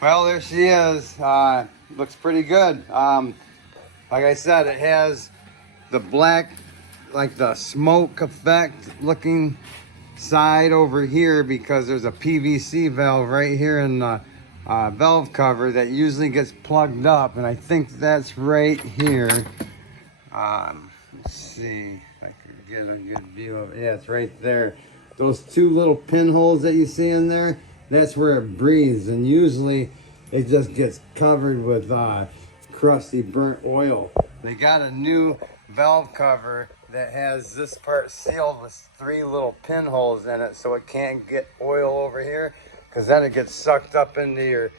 Well, there she is. Looks pretty good. Like I said, it has the black, like the smoke effect looking side over here because there's a PVC valve right here in the valve cover that usually gets plugged up, and I think that's right here. Let's see if I could get a good view of it. Yeah, it's right there. Those two little pinholes that you see in there, that's where it breathes, and usually it just gets covered with crusty burnt oil. They got a new valve cover that has this part sealed with 3 little pinholes in it so it can't get oil over here, because then it gets sucked up into your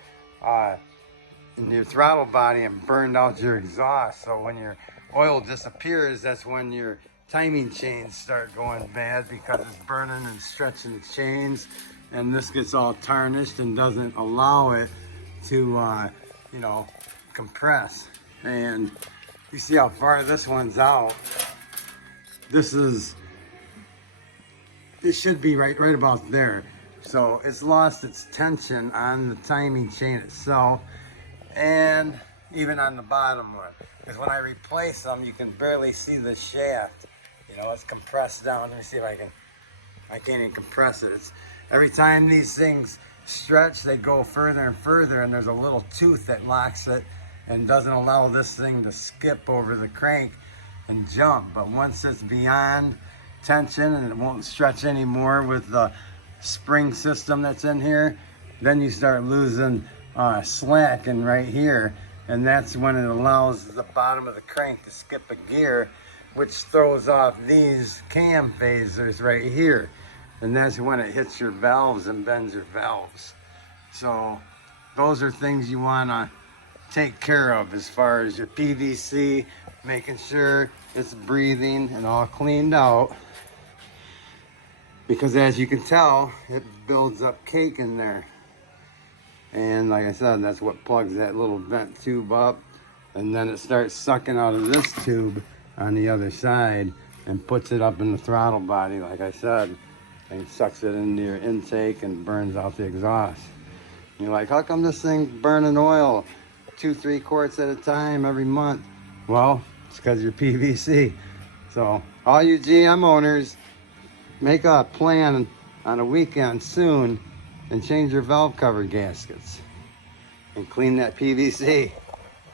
throttle body and burned out your exhaust. So when your oil disappears, that's when your timing chains start going bad because it's burning and stretching the chains, and this gets all tarnished and doesn't allow it to compress. And you see how far this one's out. It should be right about there. So it's lost its tension on the timing chain itself, and even on the bottom one. Because when I replace them, you can barely see the shaft. It's compressed down. Let me see if I can't even compress it. It's every time these things stretch, they go further and further, and there's a little tooth that locks it and doesn't allow this thing to skip over the crank and jump. But once it's beyond tension and it won't stretch anymore with the spring system that's in here, then you start losing slack in right here, and that's when it allows the bottom of the crank to skip a gear, which throws off these cam phasers right here, and that's when it hits your valves and bends your valves. So those are things you want to take care of as far as your PVC, making sure it's breathing and all cleaned out, because as you can tell, it builds up cake in there. And like I said, that's what plugs that little vent tube up, and then it starts sucking out of this tube on the other side and puts it up in the throttle body, like I said, and sucks it into your intake and burns out the exhaust. And you're like, how come this thing's burning oil 2-3 quarts at a time every month? Well, it's because you're PVC. So all you GM owners, make a plan on a weekend soon and change your valve cover gaskets and clean that PVC.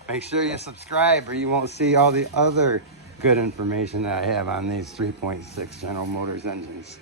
Make sure you subscribe or you won't see all the other good information that I have on these 3.6 General Motors engines.